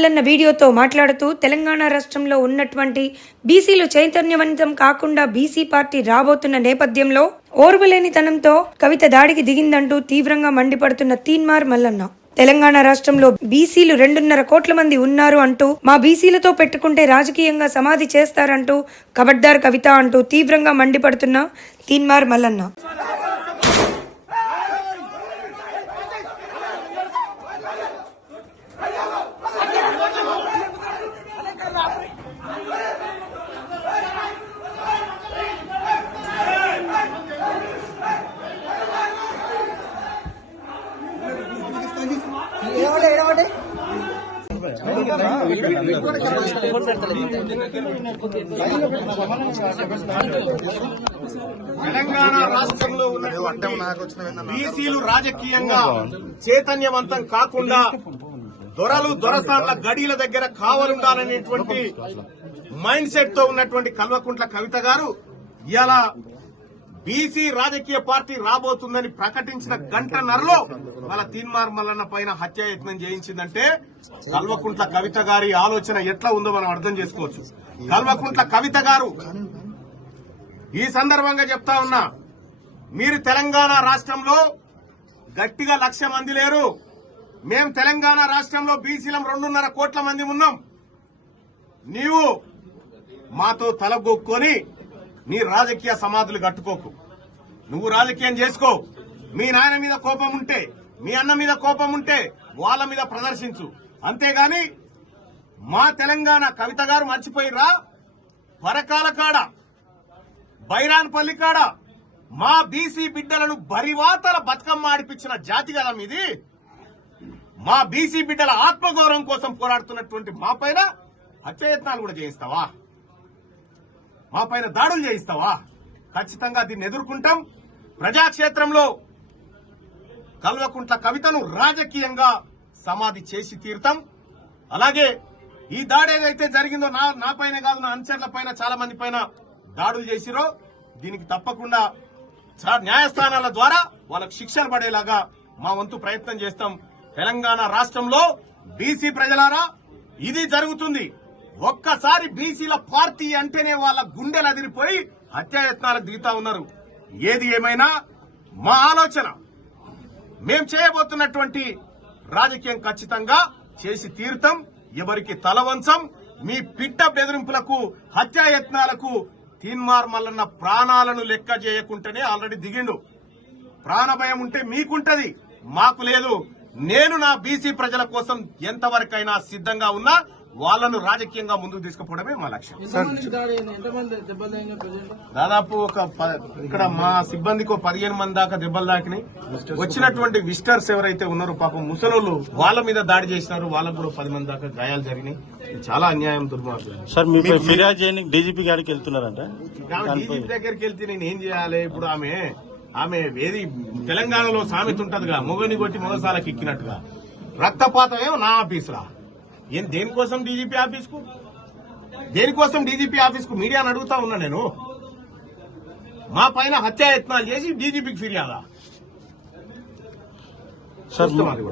మల్లన్న వీడియోతో మాట్లాడుతూ తెలంగాణ రాష్ట్రంలో ఉన్నటువంటి బీసీలు చైతన్యవంతం కాకుండా బీసీ పార్టీ రాబోతున్న నేపథ్యంలో ఓర్వలేనితనంతో కవిత దాడికి దిగిందంటూ తీవ్రంగా మండిపడుతున్న తీన్మార్ మల్లన్న. తెలంగాణ రాష్ట్రంలో బీసీలు 2.5 కోట్ల మంది ఉన్నారు అంటూ మా బీసీలతో పెట్టుకుంటే రాజకీయంగా సమాధి చేస్తారంటూ ఖబర్దార్ కవిత అంటూ తీవ్రంగా మండిపడుతున్న తీన్మార్ మల్లన్న. తెలంగాణ రాష్ట్రంలో ఉన్న బీసీలు రాజకీయంగా చైతన్యవంతం కాకుండా దొరసార్ల గడీల దగ్గర కావలుండాలనేటువంటి మైండ్ సెట్ తో ఉన్నటువంటి కల్వకుంట్ల కవిత గారు ఇవాళ బీసీ రాజకీయ పార్టీ రాబోతుందని ప్రకటించిన గంటన్నరలో వాళ్ళ తీన్మార్ మల్లన్న పైన హత్యాయత్నం చేయించిందంటే కల్వకుంట్ల కవిత గారి ఆలోచన ఎట్లా ఉందో మనం అర్థం చేసుకోవచ్చు. కల్వకుంట్ల కవిత గారు ఈ సందర్భంగా చెప్తా ఉన్నా, మీరు తెలంగాణ రాష్ట్రంలో గట్టిగా 1,00,000 మంది లేరు. మేం తెలంగాణ రాష్ట్రంలో బీసీలం 2.5 కోట్ల మంది ఉన్నాం. నీవు మాతో తలగొక్కొని నీ రాజకీయ సమాధులు కట్టుకోకు. నువ్వు రాజకీయం చేసుకో. మీ నాయన మీద కోపం ఉంటే, మీ అన్న మీద కోపం ఉంటే వాళ్ళ మీద ప్రదర్శించు. అంతేగాని మా తెలంగాణ కవిత గారు మర్చిపోయిరా, పరకాల కాడ బైరాన్పల్లి కాడ మా బీసీ బిడ్డలను బరివాతల బతుకమ్మ ఆడిపించిన జాతి కదా మీది. మా బీసీ బిడ్డల ఆత్మగౌరవం కోసం పోరాడుతున్నటువంటి మా పైన హత్యాయత్నాలు కూడా చేయిస్తావా? మా పైన దాడులు చేయిస్తావా? ఖచ్చితంగా దీన్ని ఎదుర్కొంటాం. ప్రజాక్షేత్రంలో కల్వకుంట్ల కవితను రాజకీయంగా సమాధి చేసి తీరుతాం. అలాగే ఈ దాడి ఏదైతే జరిగిందో నా పైన కాదు, నా అనుచరుల పైన, చాలా మంది పైన దాడులు చేసిరో దీనికి తప్పకుండా న్యాయస్థానాల ద్వారా వాళ్ళకు శిక్షలు పడేలాగా మా వంతు ప్రయత్నం చేస్తాం. తెలంగాణ రాష్ట్రంలో బీసీ ప్రజలారా ఇది జరుగుతుంది. ఒక్కసారి బీసీల పార్టీ అంటేనే వాళ్ళ గుండెలు అదిరిపోయి హత్యాయత్నాలకు దిగుతా ఉన్నారు. ఏది ఏమైనా మా ఆలోచన, మేం చేయబోతున్నటువంటి రాజకీయం ఖచ్చితంగా చేసి తీరుతాం. ఎవరికి తలవంచం. మీ పిట్ట బెదిరింపులకు, హత్యాయత్నాలకు తీన్మార్ మల్లన్న ప్రాణాలను లెక్క చేయకుంటేనే ఆల్రెడీ దిగిండు. ప్రాణభయం ఉంటే మీకుంటది, మాకు లేదు. నేను నా బీసీ ప్రజల కోసం ఎంతవరకైనా సిద్ధంగా ఉన్నా. వాళ్ళను రాజకీయంగా ముందుకు తీసుకుపోవడమే మా లక్ష్యం. దాదాపు ఇక్కడ మా సిబ్బందికి 15 మంది దాకా దెబ్బలు తాకినాయి. వచ్చినటువంటి విజిటర్స్ ఎవరైతే ఉన్నారో పాపం ముసలోళ్ళు, వాళ్ళ మీద దాడి చేసినారు. వాళ్ళకు కూడా 10 మంది దాకా గాయాలు జరిగినాయి. చాలా అన్యాయం, దుర్మార్గం. సార్ మీరు ఫిర్యాదు చేయడానికి డీజీపీ గారికి వెళ్తున్నారంట. డీజీపీ దగ్గరికి వెళ్తే నేను ఏం చేయాలి? ఇప్పుడు ఆమె ఏది తెలంగాణలో సామెత ఉంటదిగా, మొగని కొట్టి మొగసాలకు ఎక్కినట్టుగా. రక్తపాతం ఏమో నా ఆఫీసులా? దేనికోసం డీజీపీ ఆఫీస్కు? దేనికోసం డీజీపీ ఆఫీస్కు మీడియాను అడుగుతా ఉన్నా నేను. మా పైన హత్యాయత్నాలు చేసి డీజీపీకి ఫిర్యాదా?